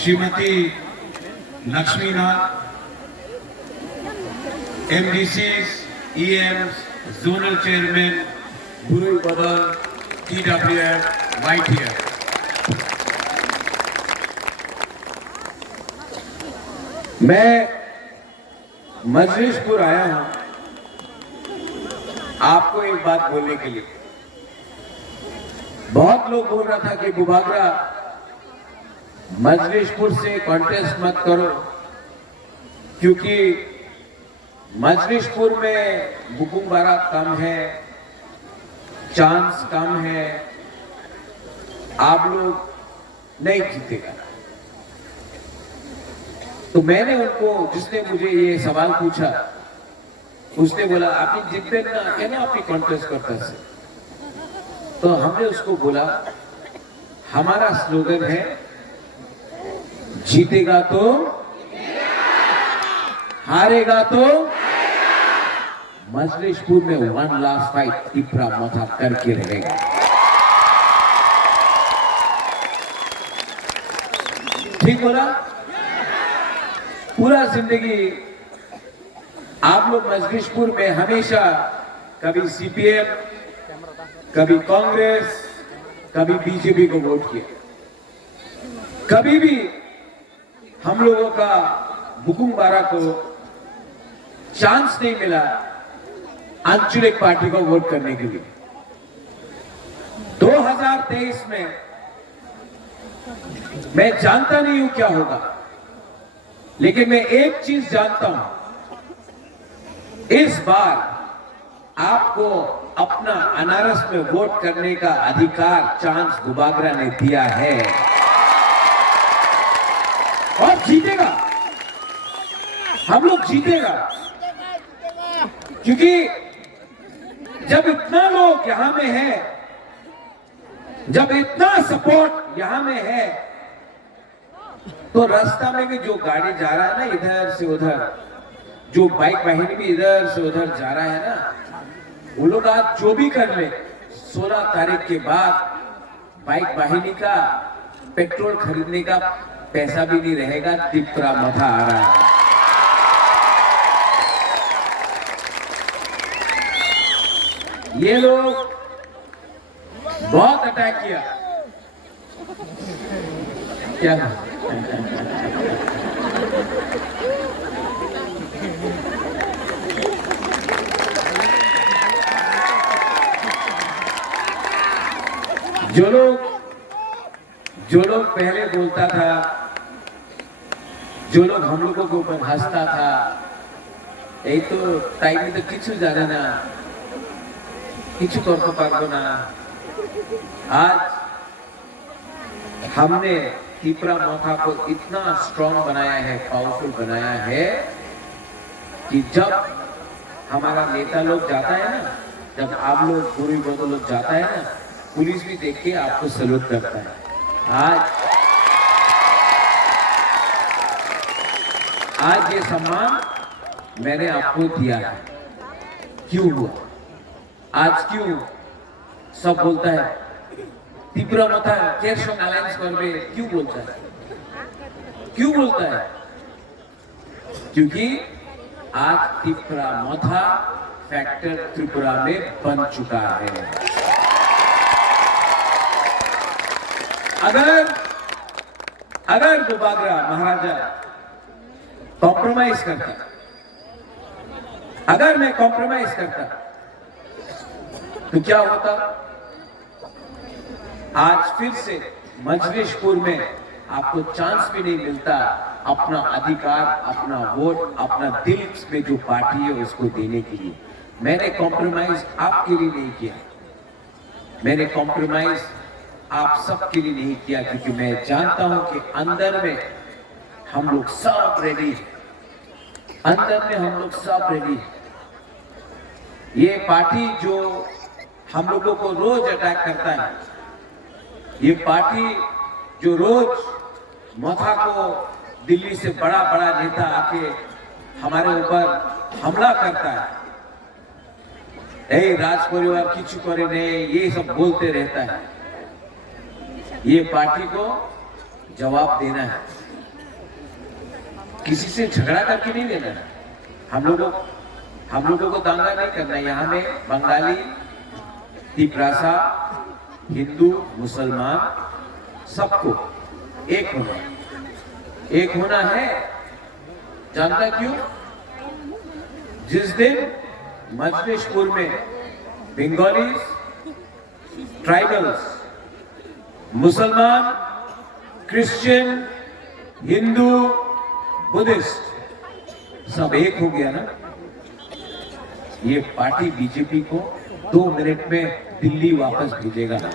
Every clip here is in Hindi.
Shrimati Laxminath, MDCs, EMs, Zonal Chairman, Guru Badal, TWF, YTF. मैं मजलिसपुर आया हूं आपको एक बात बोलने के लिए। बहुत लोग बोल रहा था कि बुबागरा मजलिसपुर से कॉन्टेस्ट मत करो, क्योंकि मजलिसपुर में बुकुम बारा कम है, चांस कम है, आप लोग नहीं जीतेगा। तो मैंने उनको, जिसने मुझे ये सवाल पूछा, उसने बोला आपने जितने ना क्या आपकी कॉन्टेस्ट करता है। तो हमने उसको बोला हमारा स्लोगन है जीतेगा तो, हारेगा तो। मजलिसपुर में वन लास्ट फाइट टिपरा मथा करके रहेगा। ठीक बोला? पूरा जिंदगी आप लोग मजलिसपुर में हमेशा कभी CPM, कभी कांग्रेस, कभी BJP को वोट किया। कभी भी हम लोगों का बुकुम बारा को चांस नहीं मिला आंचलिक पार्टी को वोट करने के लिए। 2023 में मैं जानता नहीं हूं क्या होगा, लेकिन मैं एक चीज जानता हूं, इस बार आपको अपना अनारस में वोट करने का अधिकार चांस बुबागरा ने दिया है और जीतेगा। हम लोग जीतेगा, क्योंकि जब इतना लोग यहां में है, जब इतना सपोर्ट यहां में है, तो रास्ता में भी जो गाड़ी जा रहा है ना इधर से उधर, जो बाइक वाहिनी भी इधर से उधर जा रहा है ना, वो लोग आज जो भी कर ले, 16 तारीख के बाद बाइक वाहिनी का पेट्रोल खरीदने का पैसा भी नहीं रहेगा। टिपरा मथा आ रहा है। ये लोग बहुत अटैक किया। क्या जो लोग पहले बोलता था, जो लोग हम लोगों के ऊपर हंसता था, यही तो टाइम में तो किचु जाने ना, किचु करते पारबो ना। आज हमने टिपरा मथा को इतना स्ट्रॉन्ग बनाया है, पावरफुल बनाया है कि जब हमारा नेता लोग जाता है ना, जब आप लोग गुरु बदल लोग जाता है ना, पुलिस भी देख के आपको सैल्यूट करता है। आज ये सम्मान मैंने आपको दिया है। क्यों हुआ? आज क्यों सब बोलता है टिपरा मथा केर संगे अलायंस करबे? क्यों बोलता है? क्यों बोलता है? क्योंकि आज टिपरा मथा फैक्टर त्रिपुरा में बन चुका है। अगर बुबागरा महाराजा कॉम्प्रोमाइज करता, अगर मैं कॉम्प्रोमाइज करता, तो क्या होता? आज फिर से मजलिसपुर में आपको चांस भी नहीं मिलता अपना अधिकार, अपना वोट, अपना दिल में जो पार्टी है उसको देने के लिए। मैंने कॉम्प्रोमाइज आपके लिए नहीं किया, मैंने कॉम्प्रोमाइज आप सबके लिए नहीं किया, क्योंकि मैं जानता हूं कि अंदर में हम लोग सब रेडी, अंदर में हम लोग सब रेडी। ये पार्टी जो हम लोगों को रोज अटैक करता है, ये पार्टी जो रोज मथा को दिल्ली से बड़ा बड़ा नेता आके हमारे ऊपर हमला करता है, राज परिवार किचु करे नहीं, ये सब बोलते रहता है। ये पार्टी को जवाब देना है, किसी से झगड़ा करके नहीं देना है। हम लोगों को दंगा नहीं करना है। यहाँ में बंगाली, तिपरासा, हिंदू, मुसलमान सबको एक होना है। जानता क्यों? जिस दिन मजलिसपुर में बंगालीज, ट्राइबल्स, मुसलमान, क्रिश्चियन, हिंदू, बुद्धिस्ट सब एक हो गया ना, ये पार्टी बीजेपी को 2 मिनट में दिल्ली वापस भेजेगा ना।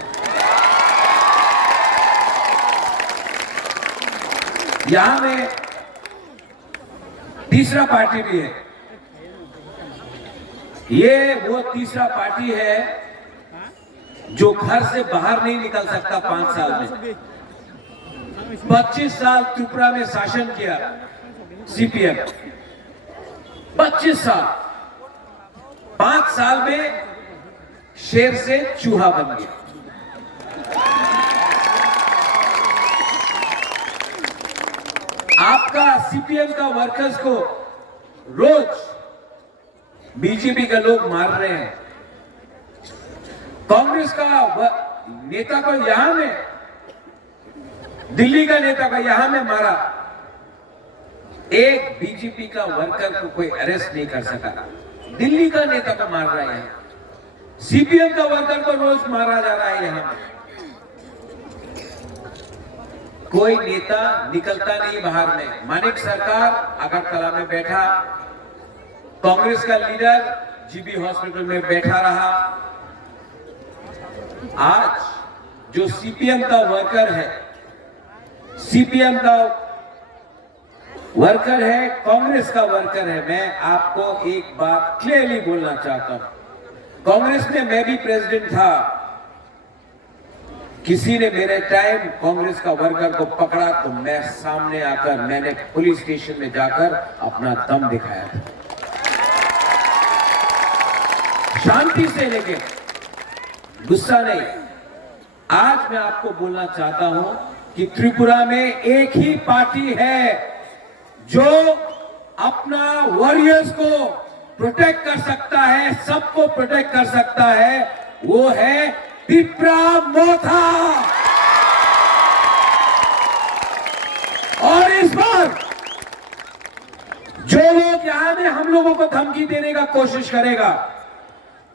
यहां में तीसरा पार्टी भी है। ये वो तीसरा पार्टी है जो घर से बाहर नहीं निकल सकता 5 साल में। 25 साल त्रिपुरा में शासन किया सीपीएम, 25 साल, 5 साल में शेर से चूहा बन गया। आपका सीपीएम का वर्कर्स को रोज बीजेपी के लोग मार रहे हैं। कांग्रेस का नेता को यहां में, दिल्ली का नेता का यहां में मारा। एक बीजेपी का वर्कर को कोई अरेस्ट नहीं कर सका। दिल्ली का नेता को मार रहा है, सीपीएम का वर्कर को रोज मारा जा रहा है। यहां में कोई नेता निकलता नहीं बाहर में। मानिक सरकार अगरतला में बैठा, कांग्रेस का लीडर जीबी हॉस्पिटल में बैठा रहा। आज जो सीपीएम का वर्कर है, सीपीएम का वर्कर है, कांग्रेस का वर्कर है, मैं आपको एक बात क्लियरली बोलना चाहता हूं। कांग्रेस में मैं भी प्रेसिडेंट था। किसी ने मेरे टाइम कांग्रेस का वर्कर को पकड़ा तो मैं सामने आकर, मैंने पुलिस स्टेशन में जाकर अपना दम दिखाया था, शांति से, लेके गुस्सा नहीं। आज मैं आपको बोलना चाहता हूं कि त्रिपुरा में एक ही पार्टी है जो अपना वॉरियर्स को प्रोटेक्ट कर सकता है, सबको प्रोटेक्ट कर सकता है, वो है तिप्रा मोथा। और इस बार जो लोग यहां में हम लोगों को धमकी देने का कोशिश करेगा,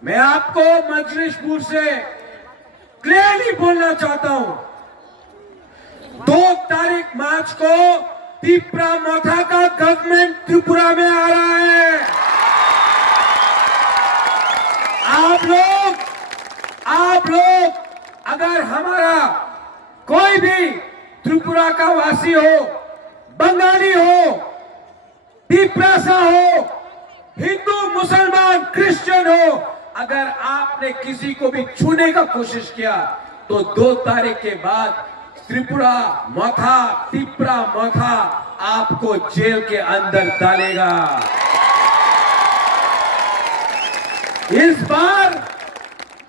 मैं आपको मजलिसपुर से क्लियरली बोलना चाहता हूं, 2 तारीख मार्च को तिप्रा मोथा का गवर्नमेंट त्रिपुरा में आ रहा है। आप लोग अगर हमारा कोई भी त्रिपुरा का वासी हो, बंगाली हो, तिपरासा हो, हिंदू, मुसलमान, क्रिश्चियन हो, अगर आपने किसी को भी छूने का कोशिश किया तो 2 तारीख के बाद त्रिपुरा मोथा, तिप्रा मोथा आपको जेल के अंदर डालेगा। इस बार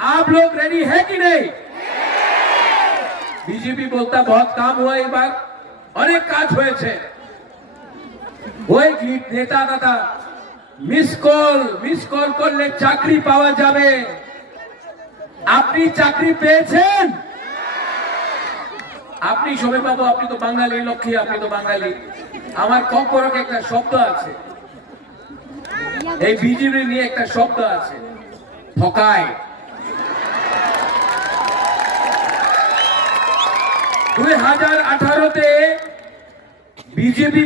आप लोग रेडी है कि नहीं? बीजेपी बोलता बहुत काम हुआ इस बार, अनेक काज हुए थे। वो एक नेता था, मिस कॉल করলে চাকরি পাওয়া যাবে। আপনি চাকরি পেয়েছেন? আপনি শোভে বাবু, আপনি তো বাঙালি, লক্ষ্মী, আপনি তো বাঙালি। আমার ককরক একটা শব্দ আছে, এই বিজেপি নিয়ে একটা শব্দ আছে, ঠকায়। 2018-তে বিজেপি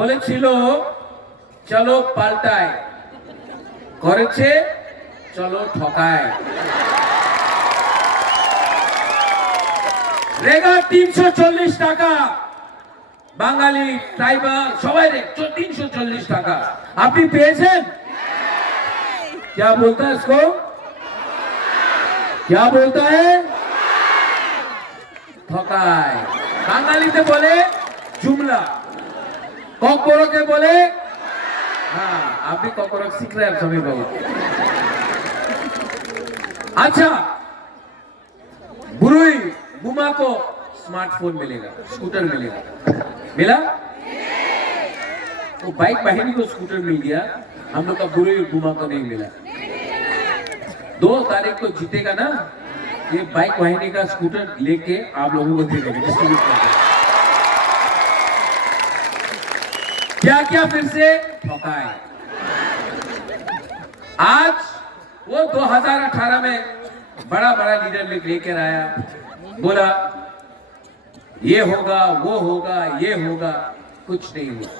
বলেছিল চলো পাল্টায়, করেছে চলো ঠকায়। রেগা 340 টাকা, বাঙালি, ট্রাইবাল সবাই 340 টাকা আপনি পেয়েছেন? क्या बोलता है इसको? क्या बोलता है? ठकाय। বাঙালিতে বলে जुमला, कॉकबोरों बोले, हाँ आप भी कॉकबोरों सीख रहे हैं सभी बाबू। अच्छा, बुरुई बुमा को स्मार्टफोन मिलेगा, स्कूटर मिलेगा। मिला? वो बाइक वाहिनी को स्कूटर मिल गया, हम लोग का बुरे गुमा को नहीं मिला। 2 तारीख को जीतेगा ना, ये बाइक वाहिनी का स्कूटर लेके आप लोगों को दे देंगे, डिस्ट्रीब्यूट कर देंगे। क्या क्या फिर से ठोकाए। आज वो 2018 में बड़ा बड़ा लीडर लेकर आया, बोला ये होगा, वो होगा, ये होगा, कुछ नहीं हुआ।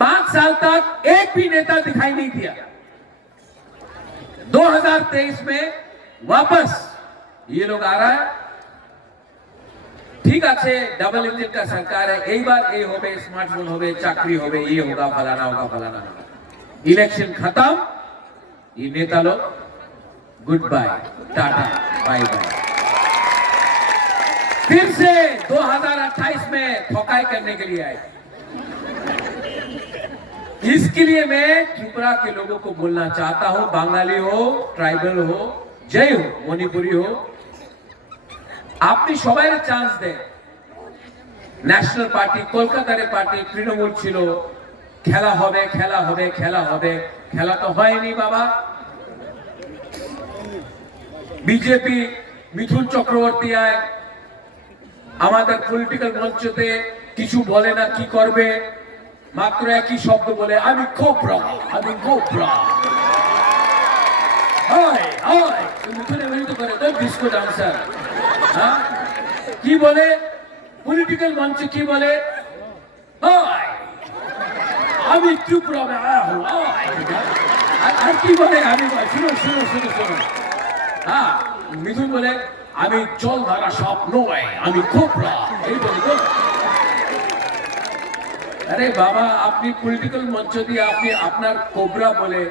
5 साल तक एक भी नेता दिखाई नहीं दिया। 2023 में वापस ये लोग आ रहा है। ठीक আছে, डबल इंजन का सरकार है, एक बार ये होवे, स्मार्टफोन होवे, चाकरी होवे, ये होगा, फलाना होगा, फलाना होगा। इलेक्शन खत्म, ये नेता लोग good bye, tata bye bye. फिर से 2028 में ठोकाई करने के लिए आए। इसके लिए मैं त्रिपुरा के लोगों को बोलना चाहता हूं, बंगाली हो, ट्राइबल हो, जय हो, मणिपुरी हो, আপনি সবাই চান্স দেন। ন্যাশনাল পার্টি, কলকাতার পার্টি, তৃণমূল ছিল, খেলা হবে, খেলা হবে, খেলা হবে, খেলা তো হয়নি বাবা। বিজেপি মিঠুন চক্রবর্তী আয় আমাদের পলিটিক্যাল মঞ্চতে কিছু বলে না, কি করবে, মাত্র একই শব্দ বলে, আমি কোবরা, আমি কোবরা। হয় হয় মিঠুনে মিলিত করে তো বিস্কুট আনসার। হ্যাঁ, কি বলে পলিটিক্যাল মঞ্চে, কি বলে, আমি ত্রিপুরা में आया हूं। আর কি বলে, আমি শুনো শুনো শুনো শুনো, হ্যাঁ, মিঠুন বলে আমি জল ধারা সাপ নয়, আমি কোবরা, এই বলে তো। আরে বাবা, আপনি পলিটিক্যাল মঞ্চ দিয়ে আপনি আপনার কোবরা বলে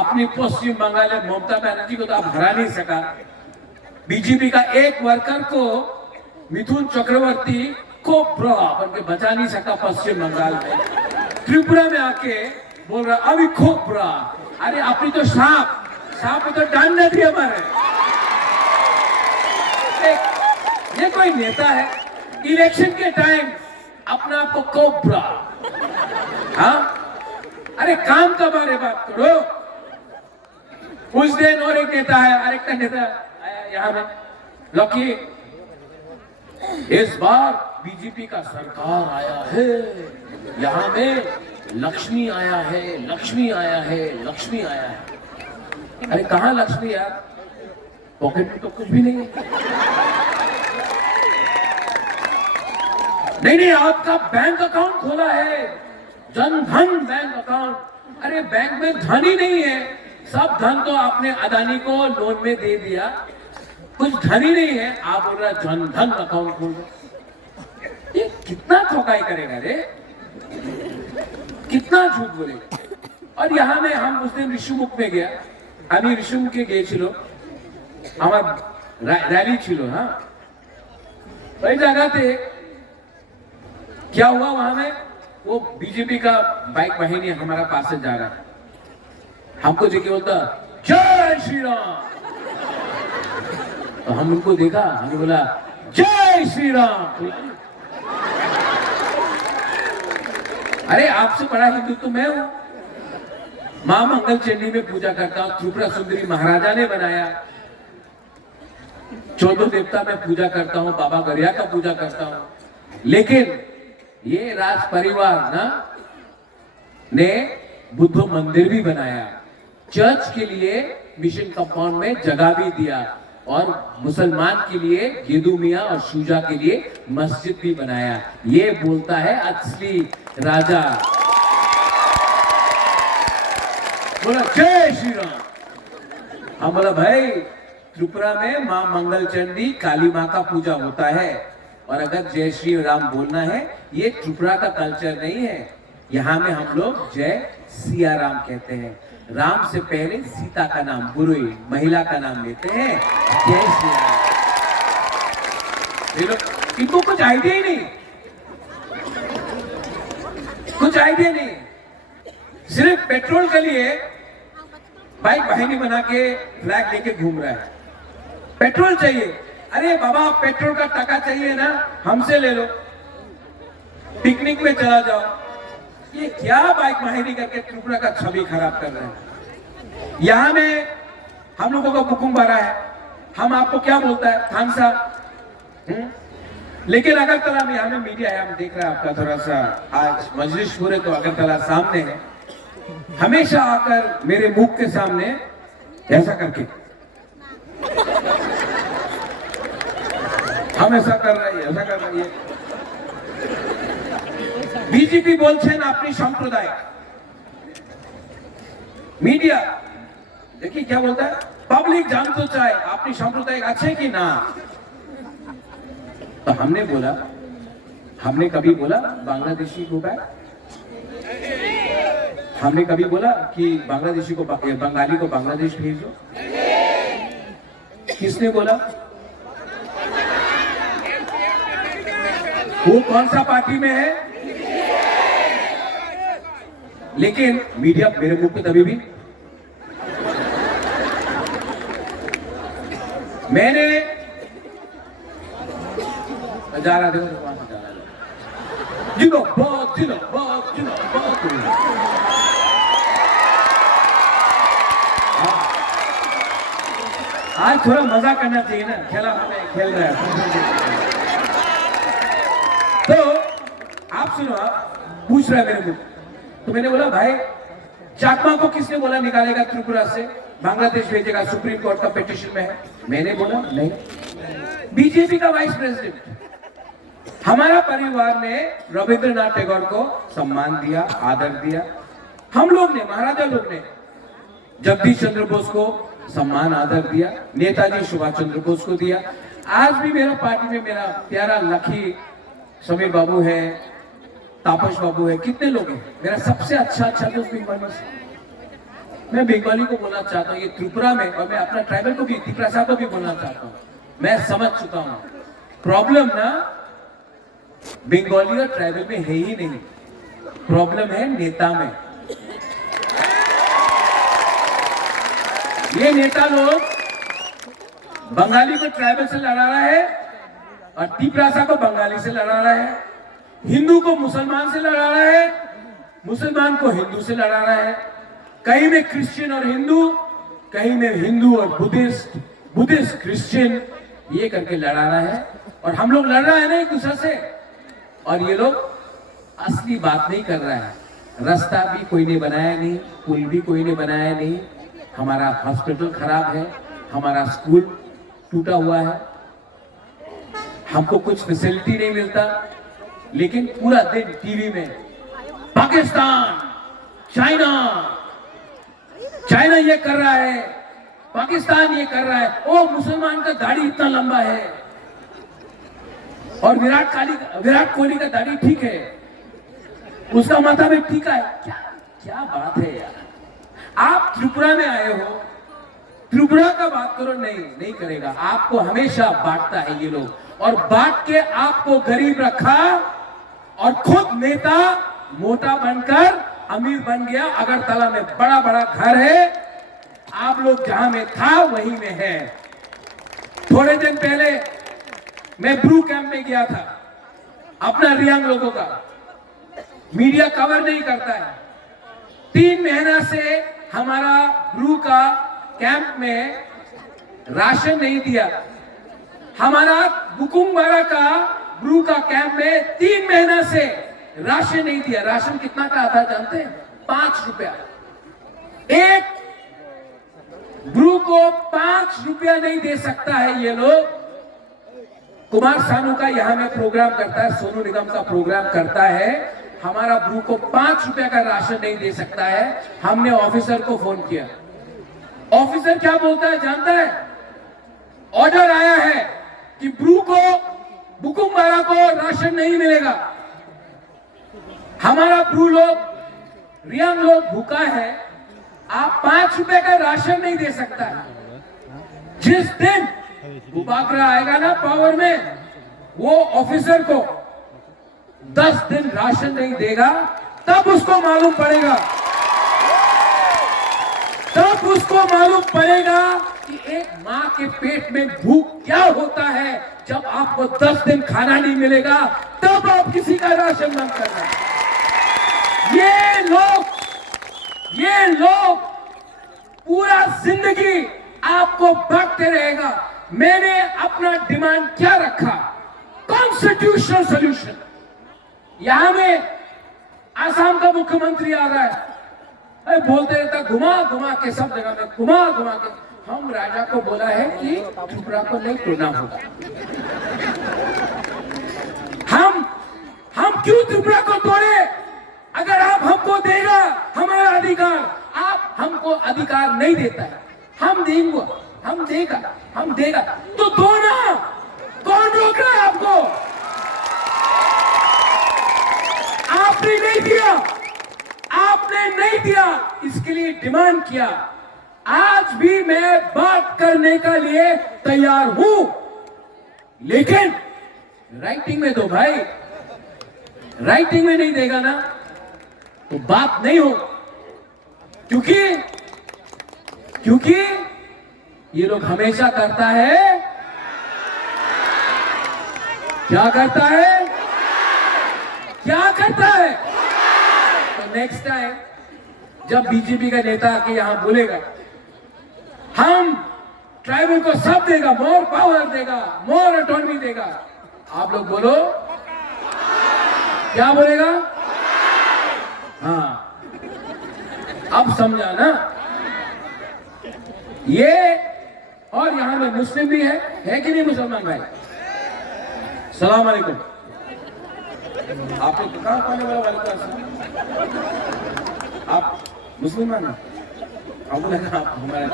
अपनी पश्चिम बंगाल में ममता बनर्जी को तो आप हरा नहीं सका। बीजेपी का एक वर्कर को मिथुन चक्रवर्ती कोबरा बनके बचा नहीं सका पश्चिम बंगाल में। त्रिपुरा में आके बोल रहा अभी कोबरा। अरे अपनी तो सांप, सांप तो डांड थी हमारे। ये कोई नेता है? इलेक्शन के टाइम अपना आपको कोबरा। हाँ, अरे काम का बारे बात करो। उस दिन और एक नेता है, अरेक का नेता आया यहाँ में, लकी इस बार बीजेपी का सरकार आया है, यहाँ में लक्ष्मी आया है, लक्ष्मी आया है, लक्ष्मी आया है। अरे कहाँ लक्ष्मी यार, पॉकेट में तो कुछ भी नहीं है। नहीं नहीं, आपका बैंक अकाउंट खोला है, जनधन बैंक अकाउंट। अरे बैंक में धन ही नहीं है, सब धन तो आपने अदानी को लोन में दे दिया, कुछ धन ही नहीं है। आप बोल रहा जनधन अकाउंट खोल दो। ये कितना ठोकाई करेगा रे, कितना झूठ बोलेगा। और यहाँ में हम उस दिन ऋषिमुख में गया, আমি ঋষিমুখে গিয়েছিল, আমার रैली ছিল। हाँ, वही জায়গাতে क्या हुआ, वहां में वो बीजेपी का बाइक वाहिनी हमारा पास से जा रहा है, हमको देखे बोलता जय श्री राम। तो हम उनको देखा, हमने बोला जय श्री राम। अरे आपसे बड़ा हिंदू तो मैं हूं। मां मंगल चंडी में पूजा करता हूं, त्रिपुरा सुंदरी महाराजा ने बनाया। 14 देवता में पूजा करता हूं, बाबा गरिया का पूजा करता हूं। लेकिन ये राज परिवार ना ने बुद्ध मंदिर भी बनाया, चर्च के लिए मिशन कंपाउंड में जगह भी दिया, और मुसलमान के लिए गेदू मियां और शुजा के लिए मस्जिद भी बनाया। ये बोलता है असली राजा। बोला जय श्री राम। हम बोला भाई, त्रिपुरा में मां मंगल चंडी काली मां का पूजा होता है, और अगर जय श्री राम बोलना है, ये त्रिपुरा का कल्चर नहीं है। यहाँ में हम लोग जय सिया राम कहते हैं। राम से पहले सीता का नाम, बुरुई महिला का नाम लेते हैं, जय श्री राम। ये लोग, इनको कुछ आइडिया ही नहीं, कुछ आइडिया नहीं। सिर्फ पेट्रोल के लिए बाइक वाहिनी बना के फ्लैग लेके घूम रहा है। पेट्रोल चाहिए, अरे बाबा पेट्रोल का टका चाहिए ना, हमसे ले लो, पिकनिक में चला जाओ। ये क्या बाइक माहिरी करके त्रिपुरा का छवि खराब कर रहे हैं। यहां में हम लोगों का बुकुम भरा है, हम आपको क्या बोलता है थानसा, लेकिन अगरतला में यहाँ में मीडिया है, हम देख रहे हैं आपका थोड़ा सा आज मजलिस पूरे तो अगरतला सामने है, हमेशा आकर मेरे मुख के सामने ऐसा करके हम ऐसा कर रहे हैं, ऐसा कर रही है। बीजेपी बोलছেন अपनी संप्रदाय, मीडिया देखिए क्या बोलता है, पब्लिक जान तो चाहे अपनी संप्रदाय अच्छे कि ना। तो हमने बोला, हमने कभी बोला बांग्लादेशी को बैक, हमने कभी बोला कि बांग्लादेशी को बंगाली को बांग्लादेश भेजो, किसने बोला? वो कौन सा पार्टी में है? लेकिन मीडिया मेरे मुंह पे तभी भी मैंने जा रहा देखो आज थोड़ा मजा करना चाहिए ना, खेला हमें खेल रहा है। तो आप सुनो, आप पूछ रहे मेरे को, तो मैंने बोला भाई चाकमा को किसने बोला निकालेगा त्रिपुरा से, बांग्लादेश भेजेगा, सुप्रीम कोर्ट का पिटीशन में है। मैंने बोला नहीं, बीजेपी का वाइस प्रेसिडेंट। हमारा परिवार ने रविंद्रनाथ टैगोर को सम्मान दिया, आदर दिया, हम लोग ने, महाराजा लोग ने जगदीश चंद्र बोस को सम्मान आदर दिया, नेताजी सुभाष चंद्र बोस को दिया। आज भी मेरा पार्टी में मेरा प्यारा लखी समीर बाबू है, तापस बाबू है, कितने लोग हैं। मेरा सबसे अच्छा दोस्त बंगाली से, मैं बंगाली को बोलना चाहता हूँ ये त्रिपुरा में, और मैं अपना ट्राइबल को भी, तिपरासा को भी बोलना चाहता हूँ। मैं समझ चुका हूँ प्रॉब्लम ना बंगाली और ट्राइबल में है ही नहीं, प्रॉब्लम है नेता में। ये नेता लोग बंगाली को ट्राइबल से लड़ा रहा है और तिपरासा को बंगाली से लड़ा रहा है, हिंदू को मुसलमान से लड़ा रहा है, मुसलमान को हिंदू से लड़ा रहा है, कहीं में क्रिश्चियन और हिंदू, कहीं में हिंदू और बुद्धिस्ट, बुद्धिस्ट क्रिश्चियन, ये करके लड़ा रहा है। और हम लोग लड़ रहा है ना एक दूसरे से, और ये लोग असली बात नहीं कर रहा है। रास्ता भी कोई ने बनाया नहीं, पुल भी कोई ने बनाया नहीं, हमारा हॉस्पिटल खराब है, हमारा स्कूल टूटा हुआ है, हमको कुछ फैसिलिटी नहीं मिलता। लेकिन पूरा दिन टीवी में पाकिस्तान, चाइना, चाइना ये कर रहा है, पाकिस्तान ये कर रहा है, ओ मुसलमान का दाढ़ी इतना लंबा है, और विराट कोहली का दाढ़ी ठीक है, उसका माथा में टीका है। क्या क्या बात है यार। आप त्रिपुरा में आए हो, त्रिपुरा का बात करो, नहीं करेगा, आपको हमेशा बांटता है ये लोग, और बांट के आपको गरीब रखा और खुद नेता मोटा बनकर अमीर बन गया। अगरतला में बड़ा बड़ा घर है, आप लोग जहां में था वहीं में है। थोड़े दिन पहले मैं ब्रू कैंप में गया था, अपना रियांग लोगों का, मीडिया कवर नहीं करता है। 3 महीना से हमारा ब्रू का कैंप में राशन नहीं दिया, हमारा बुकुमबारा का ब्रू का कैंप में 3 महीना से राशन नहीं दिया। राशन कितना का आता जानते हैं? 5 रुपया। एक ब्रू को 5 रुपया नहीं दे सकता है ये लोग। कुमार सानू का यहां में प्रोग्राम करता है, सोनू निगम का प्रोग्राम करता है, हमारा ब्रू को 5 रुपया का राशन नहीं दे सकता है। हमने ऑफिसर को फोन किया, ऑफिसर क्या बोलता है जानता है? ऑर्डर आया है कि ब्रू को, बुकुमबारा को राशन नहीं मिलेगा। हमारा ब्रू लोग, रियांग लोग भूखा है, आप 5 रुपए का राशन नहीं दे सकता है। जिस दिन बुबागरा आएगा ना पावर में, वो ऑफिसर को 10 दिन राशन नहीं देगा, तब उसको मालूम पड़ेगा, तब तब उसको मालूम पड़ेगा कि एक माँ के पेट में भूख क्या होता है। जब आपको 10 दिन खाना नहीं मिलेगा तब आप किसी का राशन बंद करना। ये लोग पूरा जिंदगी आपको भागते रहेगा। मैंने अपना डिमांड क्या रखा? Constitutional solution. यहां में आसाम का मुख्यमंत्री आ रहा है, अरे बोलते रहता घुमा घुमा के, सब जगह में घुमा घुमा के। हम राजा को बोला है कि त्रिपुरा को नहीं तोड़ना होगा। हम क्यों त्रिपुरा को तोड़े? अगर आप हमको देगा हमारा अधिकार, आप हमको अधिकार नहीं देता है, हम देगा तो दो ना। कौन रोक रहा है आपको? आपने नहीं दिया, इसके लिए डिमांड किया। आज भी मैं बात करने के लिए तैयार हूं, लेकिन राइटिंग में दो भाई। राइटिंग में नहीं देगा ना तो बात नहीं हो। क्योंकि ये लोग हमेशा करता है, क्या करता है? तो नेक्स्ट टाइम जब बीजेपी का नेता आके यहां बोलेगा हम ट्राइबल को सब देगा, मोर पावर देगा, मोर ऑटोनॉमी देगा, आप लोग बोलो क्या बोलेगा? हाँ, अब समझा ना। ये और यहां में मुस्लिम भी है कि नहीं मुसलमान भाई? सलाम अलैकुम। आप लोग कहां पढ़ने वाला? आप मुसलमान हैं? आप हमारा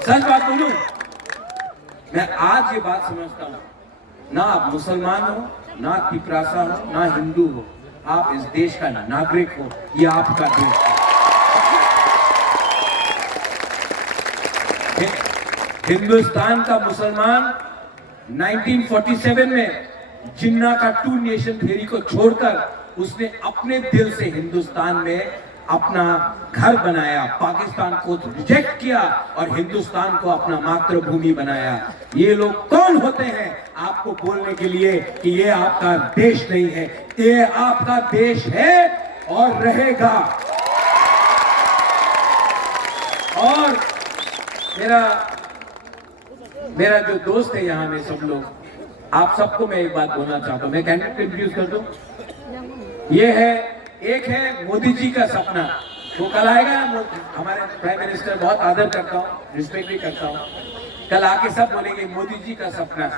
सच बात बोलूं, मैं आज ये बात समझता हूं, ना आप मुसलमान हो, ना तिपरासा हो, ना हिंदू हो, आप इस देश का नागरिक हो। ये आपका देश है। हिंदुस्तान का मुसलमान 1947 में जिन्ना का 2 नेशन थ्योरी को छोड़कर उसने अपने दिल से हिंदुस्तान में अपना घर बनाया, पाकिस्तान को रिजेक्ट किया और हिंदुस्तान को अपना मातृभूमि बनाया। ये लोग कौन होते हैं आपको बोलने के लिए कि ये आपका देश नहीं है? ये आपका देश है और रहेगा। और मेरा जो दोस्त है यहाँ में सब लोग, आप सबको मैं एक बात बोलना चाहता हूँ। मैं कैंडिडेट को इंट्रोड्यूस कर दूं। एक है मोदी जी का सपना, वो कल आएगा। हमारे प्राइम मिनिस्टर बहुत आदर करता हूँ, रिस्पेक्ट भी करता हूँ। कल आके सब बोलेंगे मोदी जी का सपना।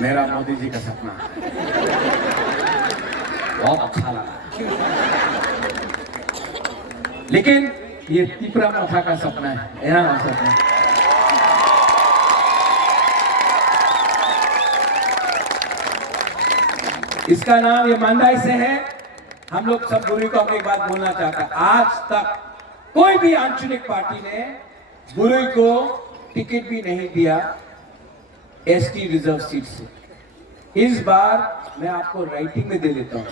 मेरा मोदी जी का सपना बहुत अच्छा लगा, लेकिन ये त्रिपुरा माथा का सपना है। यहाँ सपना इसका नाम ये मांडाई से है। हम लोग सब बुरी को अपनी बात बोलना चाहता है। आज तक कोई भी आंचलिक पार्टी ने बुरी को टिकट भी नहीं दिया एसटी रिजर्व सीट से। इस बार मैं आपको राइटिंग में दे देता हूं,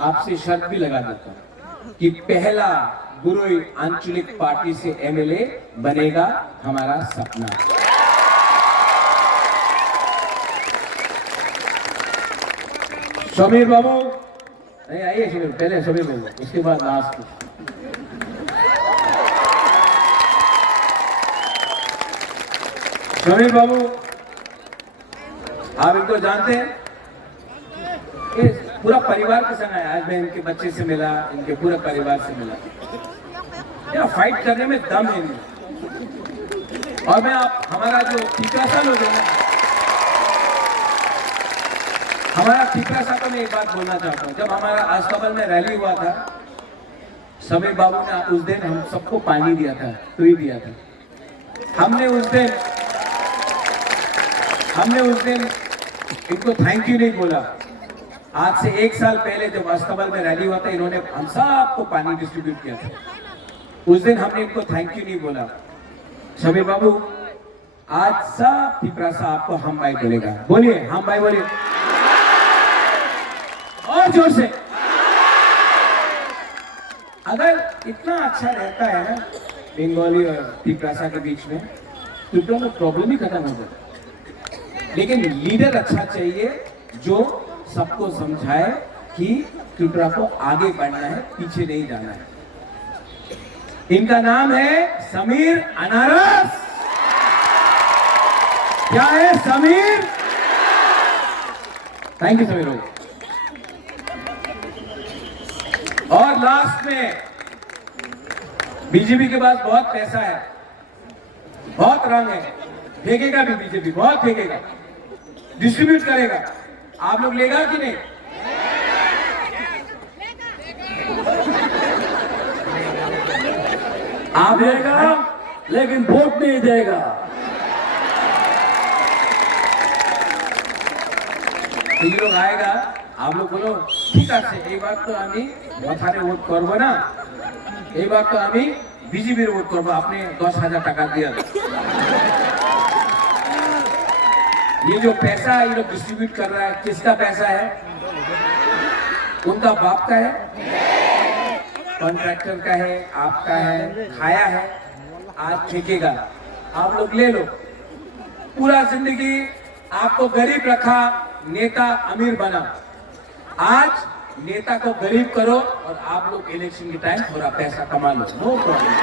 आपसे शर्त भी लगा देता हूं कि पहला बुरुई आंचलिक पार्टी से एमएलए बनेगा हमारा सपना। समीर बाबू नहीं आइए, समीर पहले समीर बाबू, उसके बाद लास्ट। समीर बाबू आप इनको जानते हैं? ये पूरा परिवार के संग आया। आज मैं इनके बच्चे से मिला, इनके पूरे परिवार से मिला। या फाइट करने में दम है नहीं। और मैं हमारा जो टीकासा लोग है, हमारा टीकासा को मैं एक बात बोलना चाहता हूँ। जब हमारा अस्तबल में रैली हुआ था, समीर बाबू ने उस दिन हम सबको पानी दिया था, तो ही दिया था। हमने उस दिन इनको थैंक यू नहीं बोला। आज से 1 साल पहले जब अस्तबल में रैली हुआ था, इन्होंने हम सबको पानी डिस्ट्रीब्यूट किया था। उस दिन हमने इनको थैंक यू नहीं बोला। समीर बाबू आज सब तिपरासा आपको हम भाई बोलेगा। बोलिए हम भाई, बोलिए और जोर से। अगर इतना अच्छा रहता है ना बंगाली और तिपरासा के बीच में, त्रिपुरा में प्रॉब्लम ही खत्म हो जाए। लेकिन लीडर अच्छा चाहिए जो सबको समझाए कि त्रिपुरा को आगे बढ़ना है, पीछे नहीं जाना है। इनका नाम है समीर अनारस। क्या है समीर? Thank you Sameer. और लास्ट में बीजेपी के पास बहुत पैसा है, बहुत रंग है, फेंकेगा भी बीजेपी, बहुत फेंकेगा, डिस्ट्रीब्यूट करेगा। आप लोग लेगा कि नहीं? आप लेगा लेकिन वोट नहीं देगा। तो ये लोग आएगा, आप लोग बोलो ठीक আছে এইবার তো আমি মাথারে ভোট করবো না, এইবার তো আমি বিজেপির ভোট করবো, আপনি 10,000 টাকা দিয়ে দেন। ये जो पैसा ये लोग डिस्ट्रीब्यूट कर रहा है, किसका पैसा है? उनका बाप का है, कॉन्ट्रैक्टर का है, आपका है, खाया है, आज फेंकेगा। आप लोग ले लो। पूरा जिंदगी आपको गरीब रखा, नेता अमीर बना। आज नेता को गरीब करो और आप लोग इलेक्शन के टाइम थोड़ा पैसा कमा लो, नो प्रॉब्लम।